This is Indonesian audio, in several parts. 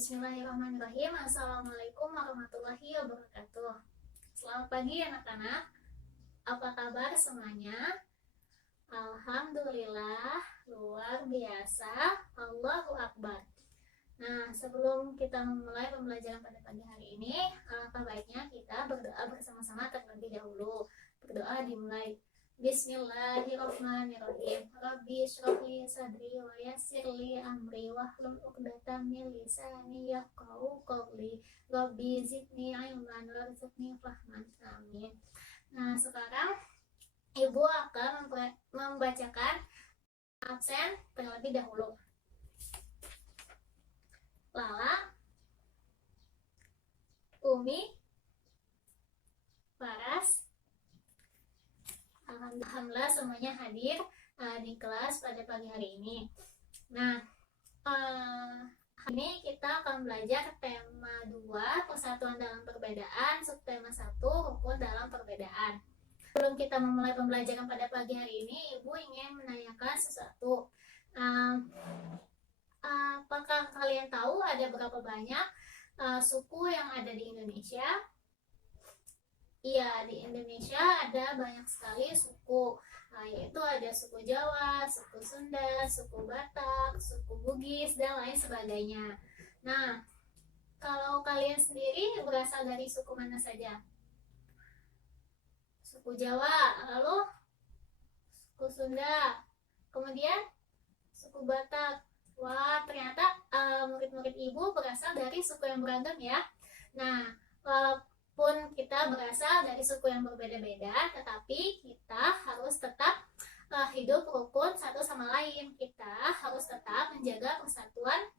Bismillahirrahmanirrahim. Assalamualaikum warahmatullahi wabarakatuh. Selamat pagi anak-anak. Apa kabar semuanya? Alhamdulillah, luar biasa. Allahu Akbar. Nah, sebelum kita memulai pembelajaran pada pagi hari ini, alangkah baiknya kita berdoa bersama-sama terlebih dahulu. Berdoa dimulai. Bismillahirrahmanirrahim. Rabbi shrah li sadri wa yassir li amri wahlul 'uqdatam min lisani yafqahu qawli. Rabbi zidni ilman warzuqni fahman. Amin. Nah, sekarang Ibu akan membacakan absen terlebih dahulu. Lala, Umi, Faras. Alhamdulillah semuanya hadir di kelas pada pagi hari ini. Nah, hari ini kita akan belajar tema 2, persatuan dalam perbedaan, subtema 1, rukun dalam perbedaan. Sebelum kita memulai pembelajaran pada pagi hari ini, Ibu ingin menanyakan sesuatu. Apakah kalian tahu ada berapa banyak suku yang ada di Indonesia? Iya, di Indonesia ada banyak sekali suku, yaitu ada suku Jawa, suku Sunda, suku Batak, suku Bugis, dan lain sebagainya. Nah, kalau kalian sendiri berasal dari suku mana saja? Suku Jawa, lalu suku Sunda, kemudian suku Batak. Wah, ternyata murid-murid Ibu berasal dari suku yang beragam ya. Nah, walaupun kita berasal dari suku yang berbeda-beda, tetapi kita harus tetap hidup rukun satu sama lain. Kita harus tetap menjaga persatuan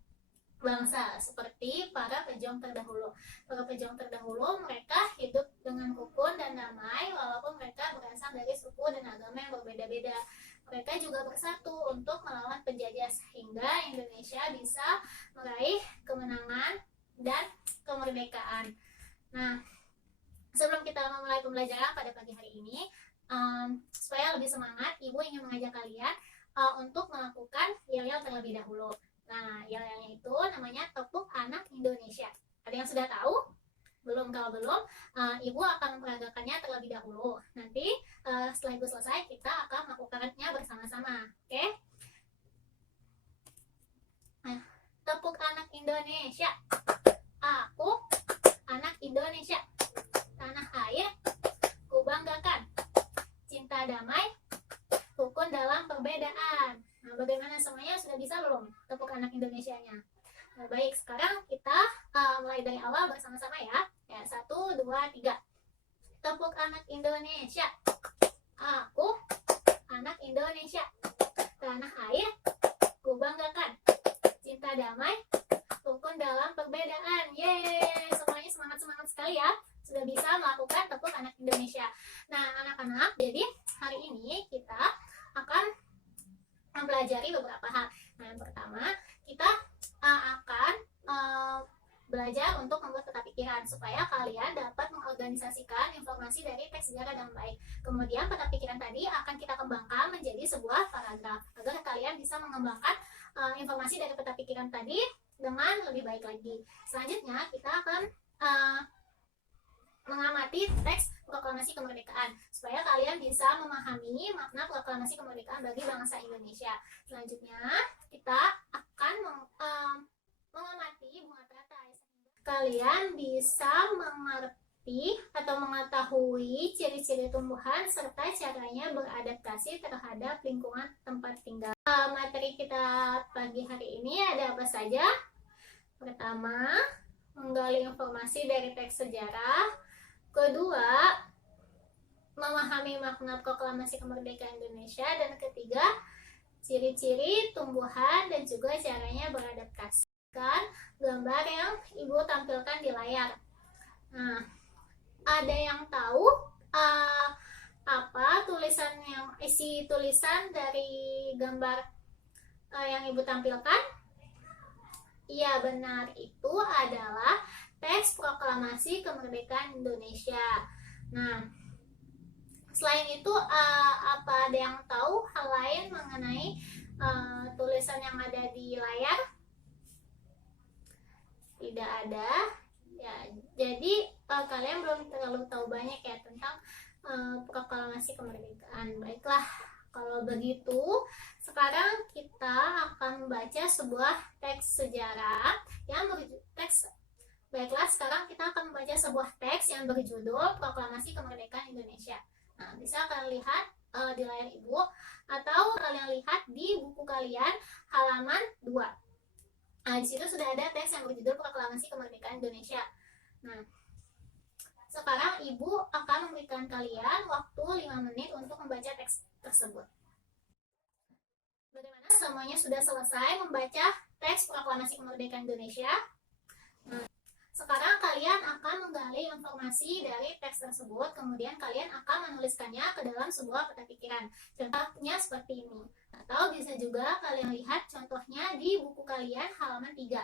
bangsa seperti para pejuang terdahulu. Para pejuang terdahulu mereka hidup dengan rukun dan damai walaupun mereka berasal dari suku dan agama yang berbeda-beda. Mereka juga bersatu untuk melawan penjajah sehingga Indonesia bisa meraih kemenangan dan kemerdekaan. Nah, sebelum kita memulai pembelajaran pada pagi hari ini, supaya lebih semangat, Ibu ingin mengajak kalian untuk melakukan yel-yel terlebih dahulu. Nah, yel-yelnya itu namanya tepuk anak Indonesia. Ada yang sudah tahu? Belum? Kalau belum, Ibu akan memperagakannya terlebih dahulu. Nanti setelah Ibu selesai, kita akan melakukannya bersama-sama. Oke? Nah, tepuk anak Indonesia. Aku anak Indonesia. Tanah air ku banggakan. Cinta damai, rukun dalam perbedaan. Nah, bagaimana semuanya sudah bisa belum tepuk anak Indonesianya? Nah, baik, sekarang kita mulai dari awal bersama-sama ya. 1, 2, 3. Tepuk anak Indonesia. Aku anak Indonesia. Tanah air ku banggakan. Cinta damai, rukun dalam perbedaan. Yeay, semuanya semangat-semangat sekali ya. Sudah bisa melakukan tepuk anak Indonesia. Nah, anak-anak, jadi hari ini kita akan mempelajari beberapa hal. Nah, yang pertama, kita akan belajar untuk membuat peta pikiran supaya kalian dapat mengorganisasikan informasi dari teks sejarah dengan baik. Kemudian peta pikiran tadi akan kita kembangkan menjadi sebuah paragraf agar kalian bisa mengembangkan informasi dari peta pikiran tadi dengan lebih baik lagi. Selanjutnya kita akan mengamati teks proklamasi kemerdekaan supaya kalian bisa memahami makna proklamasi kemerdekaan bagi bangsa Indonesia. Selanjutnya kita akan mengamati bunga teratai sehingga kalian bisa mengerti atau mengetahui ciri-ciri tumbuhan serta caranya beradaptasi terhadap lingkungan tempat tinggal. Materi kita pagi hari ini ada apa saja? Pertama, menggali informasi dari teks sejarah. Kedua, memahami makna proklamasi kemerdekaan Indonesia. Dan ketiga, ciri-ciri tumbuhan dan juga caranya beradaptasi. Gambar yang Ibu tampilkan di layar. Nah, ada yang tahu apa isi tulisan dari gambar yang Ibu tampilkan? Iya, benar, itu adalah teks proklamasi kemerdekaan Indonesia. Nah, selain itu apa ada yang tahu hal lain mengenai tulisan yang ada di layar? tidak ada. Ya, jadi kalian belum terlalu tahu banyak ya tentang proklamasi kemerdekaan. Baiklah, kalau begitu sekarang kita akan membaca sebuah teks sejarah yang Baiklah, sekarang kita akan membaca sebuah teks yang berjudul Proklamasi Kemerdekaan Indonesia. Nah, bisa kalian lihat di layar ibu, atau kalian lihat di buku kalian halaman 2. Nah, di situ sudah ada teks yang berjudul Proklamasi Kemerdekaan Indonesia. Nah, sekarang ibu akan memberikan kalian waktu 5 menit untuk membaca teks tersebut. Bagaimana, semuanya sudah selesai membaca teks Proklamasi Kemerdekaan Indonesia? Nah, sekarang kalian akan menggali informasi dari teks tersebut, kemudian kalian akan menuliskannya ke dalam sebuah peta pikiran. Contohnya seperti ini. Atau bisa juga kalian lihat contohnya di buku kalian halaman 3.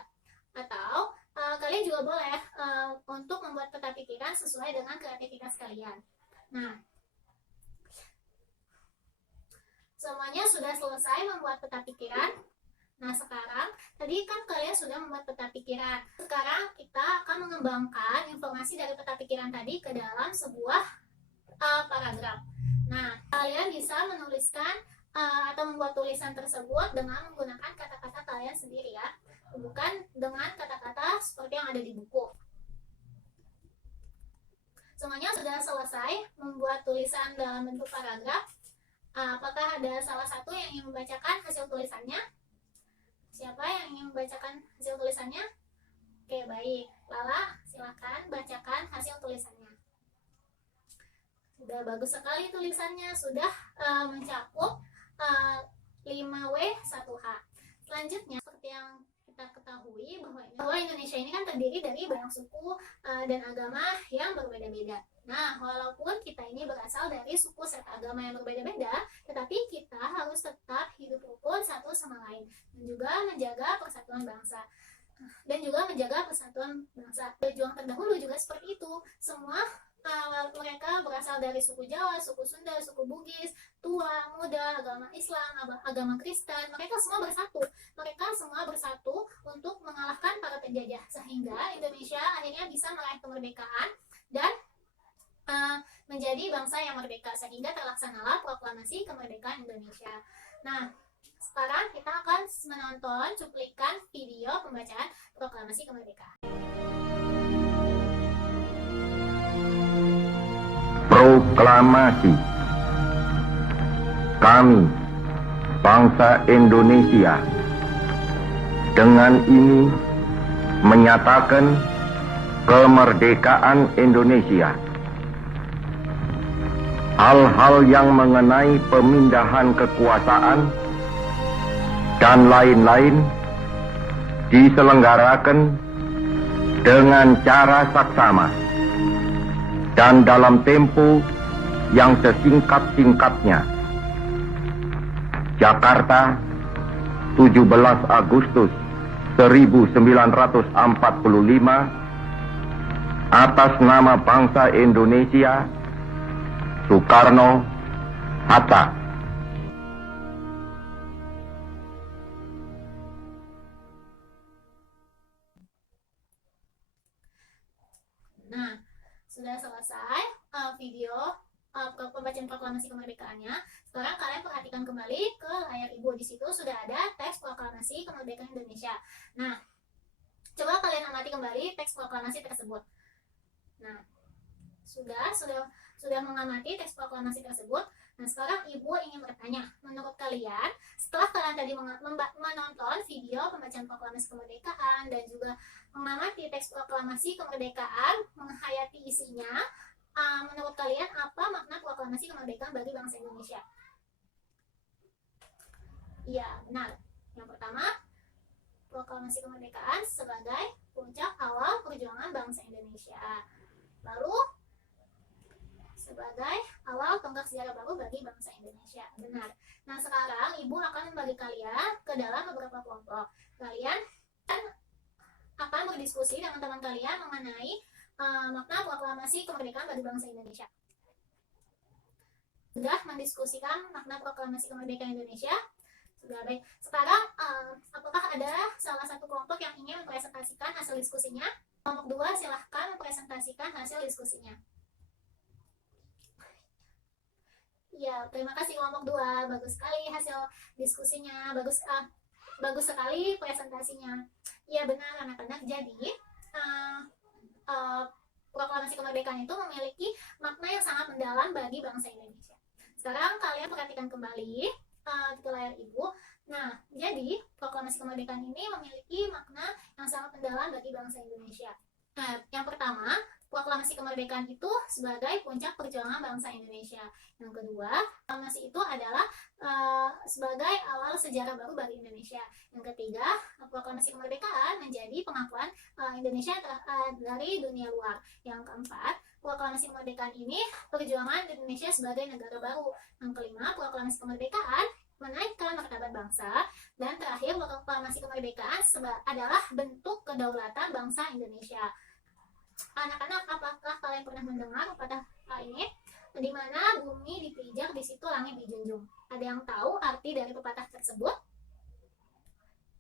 Atau kalian juga boleh untuk membuat peta pikiran sesuai dengan kreativitas kalian. Nah, semuanya sudah selesai membuat peta pikiran. Nah, sekarang tadi kan kalian sudah membuat peta pikiran. Sekarang kita akan mengembangkan informasi dari peta pikiran tadi ke dalam sebuah paragraf. Nah, kalian bisa menuliskan atau membuat tulisan tersebut dengan menggunakan kata-kata kalian sendiri ya, bukan dengan kata-kata seperti yang ada di buku. Semuanya sudah selesai membuat tulisan dalam bentuk paragraf. Apakah ada salah satu yang ingin membacakan hasil tulisannya? Siapa yang ingin membacakan hasil tulisannya? Oke, baik. Lala, silakan bacakan hasil tulisannya. Sudah bagus sekali tulisannya. Sudah mencakup 5W1H. Selanjutnya, seperti yang kita ketahui bahwa Indonesia ini kan terdiri dari banyak suku dan agama yang berbeda-beda. Nah, walaupun kita ini berasal dari suku serta agama yang berbeda-beda, tetapi kita harus tetap hidup rukun satu sama lain dan juga menjaga persatuan bangsa. Pejuang terdahulu juga seperti itu. Semua mereka berasal dari suku Jawa, suku Sunda, suku Bugis, tua, muda, agama Islam, agama Kristen. Mereka semua bersatu untuk mengalahkan para penjajah, sehingga Indonesia akhirnya bisa meraih kemerdekaan dan menjadi bangsa yang merdeka, sehingga terlaksanalah proklamasi kemerdekaan Indonesia. Nah, sekarang kita akan menonton cuplikan video pembacaan proklamasi kemerdekaan. Proklamasi. Kami, bangsa Indonesia, dengan ini menyatakan kemerdekaan Indonesia. Hal-hal yang mengenai pemindahan kekuasaan dan lain-lain diselenggarakan dengan cara saksama dan dalam tempo yang sesingkat-singkatnya. Jakarta, 17 Agustus 1945, atas nama bangsa Indonesia, Soekarno, Hatta. Nah, sudah selesai video pembacaan proklamasi kemerdekaannya. Sekarang kalian perhatikan kembali ke layar ibu. Di situ sudah ada teks proklamasi kemerdekaan Indonesia. Nah, coba kalian amati kembali teks proklamasi tersebut. Nah, sudah mengamati teks proklamasi tersebut. Nah, sekarang ibu ingin bertanya, menurut kalian setelah kalian tadi menonton video pembacaan proklamasi kemerdekaan dan juga mengamati teks proklamasi kemerdekaan, menghayati isinya, menurut kalian apa makna proklamasi kemerdekaan bagi bangsa Indonesia? Iya, benar. Yang pertama, proklamasi kemerdekaan sebagai puncak awal perjuangan bangsa Indonesia. Lalu, sebagai awal tonggak sejarah baru bagi bangsa Indonesia. Benar. Nah, sekarang ibu akan membagi kalian ke dalam beberapa kelompok. Kalian akan berdiskusi dengan teman kalian mengenai makna proklamasi kemerdekaan bagi bangsa Indonesia. Sudah mendiskusikan makna proklamasi kemerdekaan Indonesia? Sudah baik. Sekarang apakah ada salah satu kelompok yang ingin mempresentasikan hasil diskusinya? Kelompok 2 silahkan mempresentasikan hasil diskusinya. Ya, terima kasih kelompok 2. Bagus sekali hasil diskusinya. Bagus sekali presentasinya. Ya benar anak-anak. Jadi proklamasi kemerdekaan itu memiliki makna yang sangat mendalam bagi bangsa Indonesia. Sekarang kalian perhatikan kembali ke layar ibu. Nah, jadi proklamasi kemerdekaan ini memiliki makna yang sangat mendalam bagi bangsa Indonesia. Nah, yang pertama, proklamasi kemerdekaan itu sebagai puncak perjuangan bangsa Indonesia. Yang kedua, proklamasi itu adalah sebagai awal sejarah baru bagi Indonesia. Yang ketiga, proklamasi kemerdekaan menjadi pengakuan Indonesia dari dunia luar. Yang keempat, proklamasi kemerdekaan ini perjuangan Indonesia sebagai negara baru. Yang kelima, proklamasi kemerdekaan menaikkan martabat bangsa. Dan terakhir, proklamasi kemerdekaan adalah bentuk kedaulatan bangsa Indonesia. Anak-anak, apakah kalian pernah mendengar pepatah ini? Di mana bumi dipijak, di situ langit dijunjung. Ada yang tahu arti dari pepatah tersebut?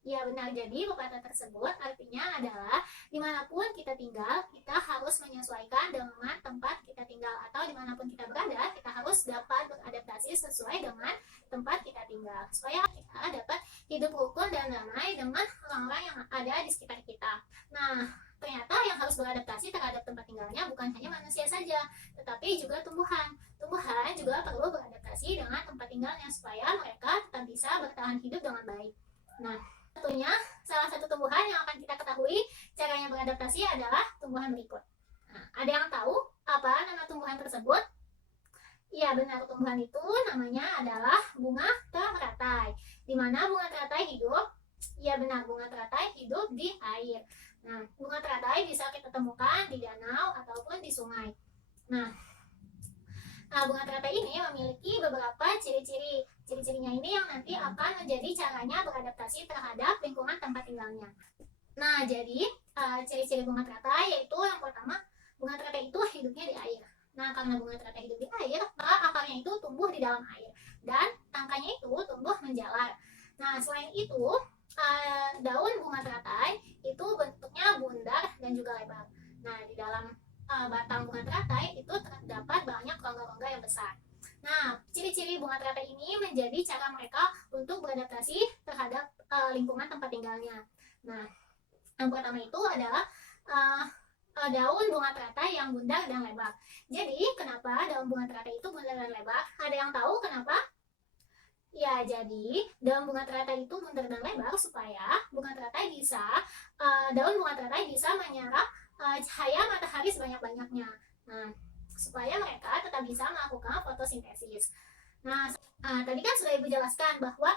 Ya benar, jadi pepatah tersebut artinya adalah dimanapun kita tinggal, kita harus menyesuaikan dengan tempat kita tinggal. Atau dimanapun kita berada, kita harus dapat beradaptasi sesuai dengan tempat kita tinggal, supaya kita dapat hidup rukun dan damai dengan orang-orang yang ada di sekitar kita. Nah, ternyata yang harus beradaptasi terhadap tempat tinggalnya bukan hanya manusia saja, tetapi juga tumbuhan. Tumbuhan juga perlu beradaptasi dengan tempat tinggalnya supaya mereka tetap bisa bertahan hidup dengan baik. Nah, tentunya salah satu tumbuhan yang akan kita ketahui caranya beradaptasi adalah tumbuhan berikut. Nah, ada yang tahu apa nama tumbuhan tersebut? Ya benar, tumbuhan itu namanya adalah bunga teratai. Di mana bunga teratai hidup? Ya benar, bunga teratai hidup di air. Nah, bunga teratai bisa kita temukan di danau ataupun di sungai. Nah, bunga teratai ini memiliki beberapa ciri-ciri. Ciri-cirinya ini yang nanti akan menjadi caranya beradaptasi terhadap lingkungan tempat tinggalnya. Nah, jadi ciri-ciri bunga teratai yaitu yang pertama, bunga teratai itu hidupnya di air. Nah, karena bunga teratai hidup di air, maka akarnya itu tumbuh di dalam air dan tangkainya itu tumbuh menjalar. Nah, selain itu, daun bunga teratai itu bentuknya bundar dan juga lebar. Nah, di dalam batang bunga teratai itu terdapat banyak rongga-rongga yang besar. Nah, ciri-ciri bunga teratai ini menjadi cara mereka untuk beradaptasi terhadap lingkungan tempat tinggalnya. Nah, yang pertama itu adalah daun bunga teratai yang bundar dan lebar. Jadi, kenapa daun bunga teratai itu bundar dan lebar? Ada yang tahu kenapa? Ya, jadi daun bunga teratai itu bundar dan lebar supaya bunga teratai bisa daun bunga teratai bisa menyerap cahaya matahari sebanyak-banyaknya. Nah, supaya mereka tetap bisa melakukan fotosintesis. Nah, tadi kan sudah Ibu jelaskan bahwa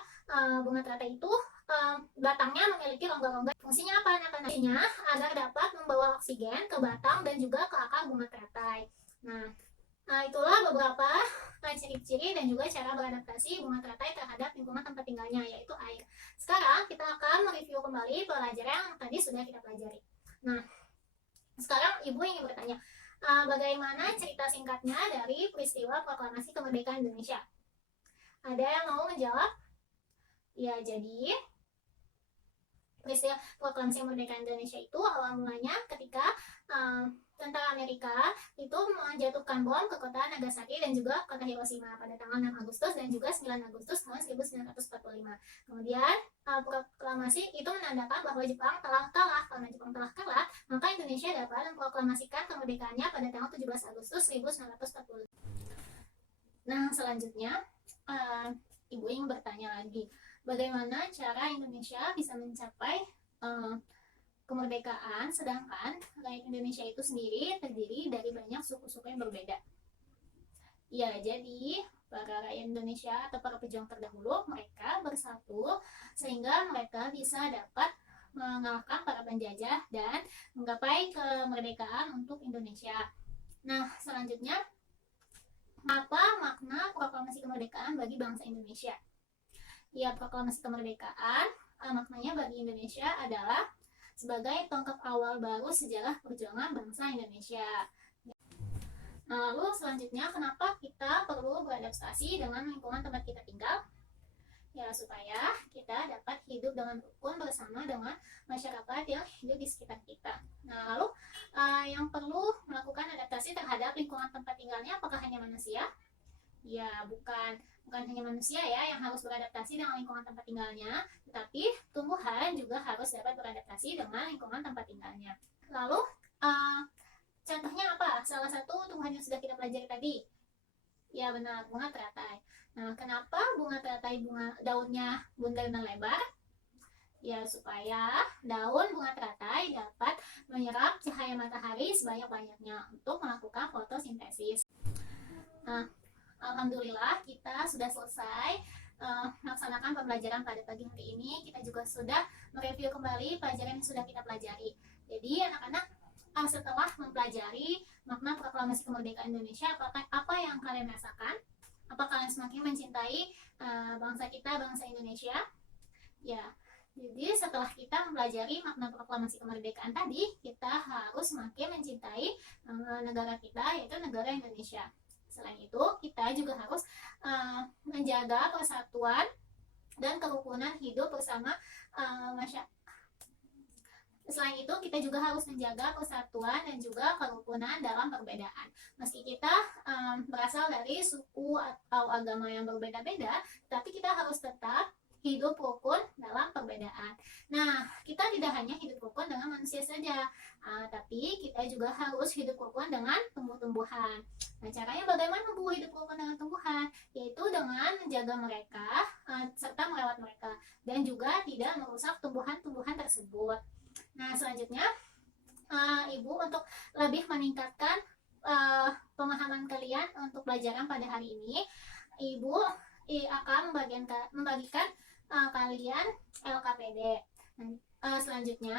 bunga teratai itu batangnya memiliki rongga-rongga. Fungsinya apa anak-anak? Fungsinya agar dapat membawa oksigen ke batang dan juga ke akar bunga teratai. Nah, itulah beberapa ciri-ciri dan juga cara beradaptasi bunga teratai terhadap lingkungan tempat tinggalnya, yaitu air. Sekarang kita akan mereview kembali pelajaran yang tadi sudah kita pelajari. Nah, sekarang Ibu ingin bertanya, bagaimana cerita singkatnya dari peristiwa proklamasi kemerdekaan Indonesia? Ada yang mau menjawab? Ya, jadi peristiwa proklamasi kemerdekaan Indonesia itu awal mulanya ketika tentara Amerika itu menjatuhkan bom ke kota Nagasaki dan juga kota Hiroshima pada tanggal 6 Agustus dan juga 9 Agustus tahun 1945. Kemudian proklamasi itu menandakan bahwa Jepang telah kalah. Karena Jepang telah kalah, maka Indonesia dapat memproklamasikan kemerdekaannya pada tanggal 17 Agustus 1945. Nah, selanjutnya Ibu ingin bertanya lagi, bagaimana cara Indonesia bisa mencapai kemerdekaan sedangkan rakyat Indonesia itu sendiri terdiri dari banyak suku-suku yang berbeda? Ya, jadi para rakyat Indonesia atau para pejuang terdahulu mereka bersatu sehingga mereka bisa dapat mengalahkan para penjajah dan menggapai kemerdekaan untuk Indonesia. Nah, selanjutnya, apa makna proklamasi kemerdekaan bagi bangsa Indonesia? Ya, proklamasi kemerdekaan maknanya bagi Indonesia adalah sebagai tonggak awal baru sejarah perjuangan bangsa Indonesia. Lalu selanjutnya, kenapa kita perlu beradaptasi dengan lingkungan tempat kita tinggal? Ya, supaya kita dapat hidup dengan rukun bersama dengan masyarakat yang hidup di sekitar kita. Nah, lalu yang perlu melakukan adaptasi terhadap lingkungan tempat tinggalnya apakah hanya manusia? Ya, bukan hanya manusia ya yang harus beradaptasi dengan lingkungan tempat tinggalnya, tetapi tumbuhan juga harus dapat beradaptasi dengan lingkungan tempat tinggalnya. Lalu contohnya apa? Salah satu tumbuhan yang sudah kita pelajari tadi. Ya benar, bunga teratai. Nah, kenapa bunga teratai daunnya bundar dan lebar? Ya, supaya daun bunga teratai dapat menyerap cahaya matahari sebanyak-banyaknya untuk melakukan fotosintesis. Nah, alhamdulillah kita sudah selesai melaksanakan pembelajaran pada pagi hari ini. Kita juga sudah mereview kembali pelajaran yang sudah kita pelajari. Jadi anak-anak setelah mempelajari makna proklamasi kemerdekaan Indonesia, apa yang kalian rasakan? Apa kalian semakin mencintai bangsa kita, bangsa Indonesia? Ya, jadi setelah kita mempelajari makna proklamasi kemerdekaan tadi, kita harus semakin mencintai negara kita, yaitu negara Indonesia. Selain itu, kita juga harus menjaga persatuan dan kerukunan hidup bersama masyarakat. Selain itu, kita juga harus menjaga persatuan dan juga kerukunan dalam perbedaan. Meski kita berasal dari suku atau agama yang berbeda-beda, tapi kita harus tetap hidup rukun dalam perbedaan. Nah, kita tidak hanya hidup rukun dengan manusia saja, tapi kita juga harus hidup rukun dengan tumbuh-tumbuhan. Nah, caranya bagaimana hidup rukun dengan tumbuhan? Yaitu dengan menjaga mereka serta merawat mereka, dan juga tidak merusak tumbuhan-tumbuhan tersebut. Nah, selanjutnya Ibu untuk lebih meningkatkan pemahaman kalian untuk pelajaran pada hari ini, Ibu akan membagikan kalian LKPD. Selanjutnya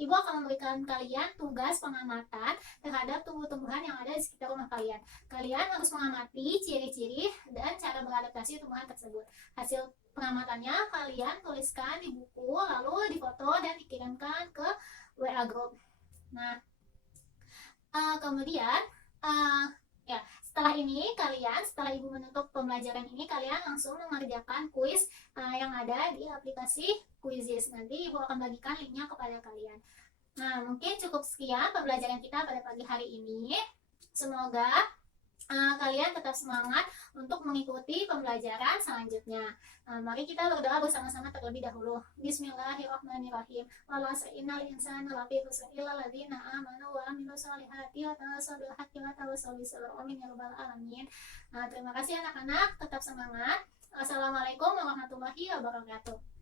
Ibu akan memberikan kalian tugas pengamatan terhadap tumbuh-tumbuhan yang ada di sekitar rumah kalian. Kalian harus mengamati ciri-ciri dan cara beradaptasi tumbuhan tersebut. Hasil pengamatannya kalian tuliskan di buku, lalu difoto dan dikirimkan ke WA group. Nah, kemudian ya, setelah Ibu menutup pembelajaran ini, kalian langsung mengerjakan kuis yang ada di aplikasi Quizizz. Nanti Ibu akan bagikan linknya kepada kalian. Nah, mungkin cukup sekian pembelajaran kita pada pagi hari ini. Semoga kalian tetap semangat untuk mengikuti pembelajaran selanjutnya. Mari kita berdoa bersama-sama terlebih dahulu. Bismillahirrahmanirrahim. Innal insana lafi khusr illa alladziina aamanu wa 'amilus shalihati wa tawassaw bil haqqi wa tawassaw bis sabr. Amin ya rabbal alamin. Terima kasih anak-anak, tetap semangat. Wassalamualaikum warahmatullahi wabarakatuh.